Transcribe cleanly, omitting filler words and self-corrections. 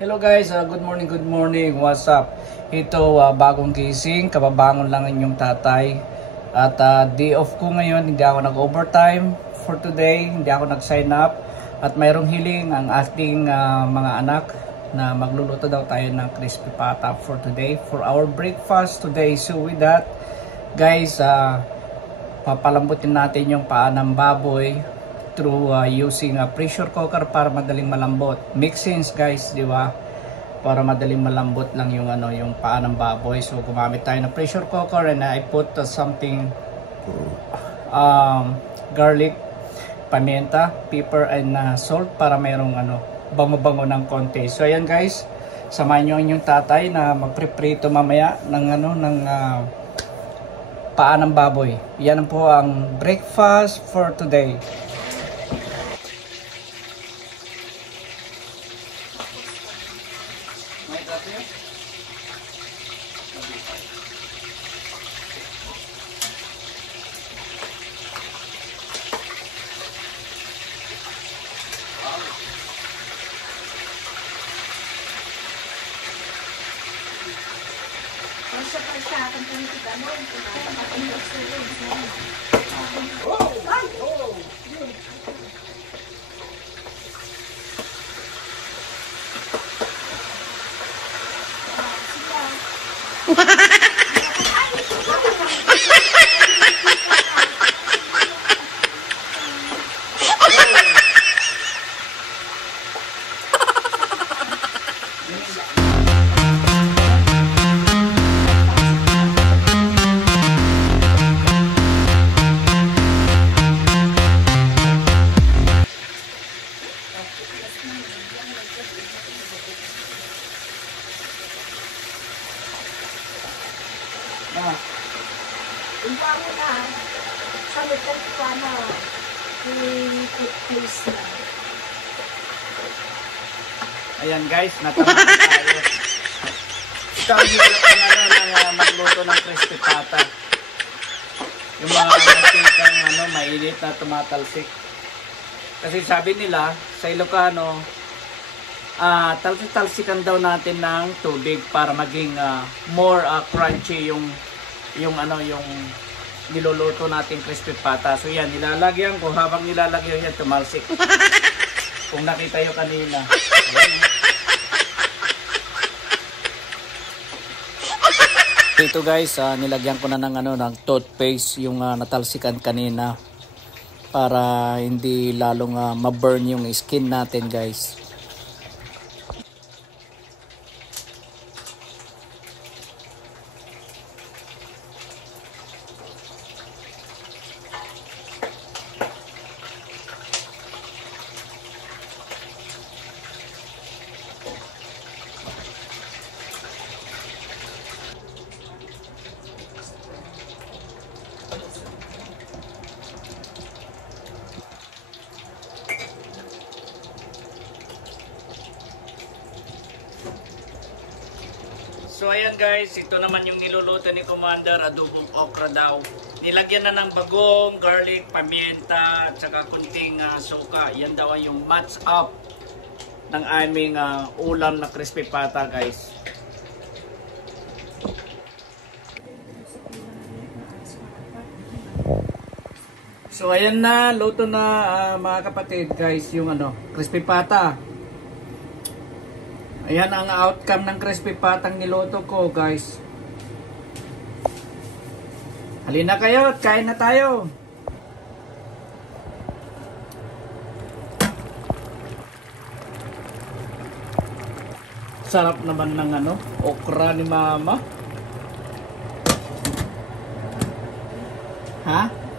Hello guys, good morning, what's up? Ito, bagong gising, kababangon lang inyong tatay. At day off ko ngayon, hindi ako nag-overtime for today, hindi ako nag-sign up. At mayroong hiling ang ating mga anak na magluluto daw tayo ng crispy pata for today, for our breakfast today. So with that, guys, papalambutin natin yung paa ng baboy through using a pressure cooker para madaling malambot. Makes sense guys, di ba? Para madaling malambot lang yung yung paa ng baboy. So gumamit tayo ng pressure cooker and I put something garlic, pimienta, pepper and salt para mayroong bango-bango ng konti. So ayan guys, samahan niyo yung tatay na magpreprito mamaya ng paa ng baboy. Yan po ang breakfast for today. Ayan guys, natama na tayo. Ito ang hirap ng magluto ng crispy pata. Yung mga mantikang mainit na tumatalsik. Kasi sabi nila sa Ilocano, talsikan daw natin ng tubig para maging more crunchy yung niluluto natin crispy pata. So yan, nilalagyan ko, habang nilalagyan yan tumalsik. Kung nakita nyo kanina. Ito guys, nilagyan ko na ng toothpaste yung natalsikan kanina para hindi lalong ma-burn yung skin natin guys. So ayan guys, ito naman yung niluluto ni Commander, adobong okra daw. Nilagyan na ng bagong, garlic, pimienta, at saka kunting suka. Yan daw ay yung match up ng aming ulam na crispy pata guys. So ayan na, luto na mga kapatid guys, yung crispy pata. Ayan ang outcome ng crispy patang niluto ko guys. Halina kayo at kain na tayo. Sarap naman ng okra ni mama. Ha?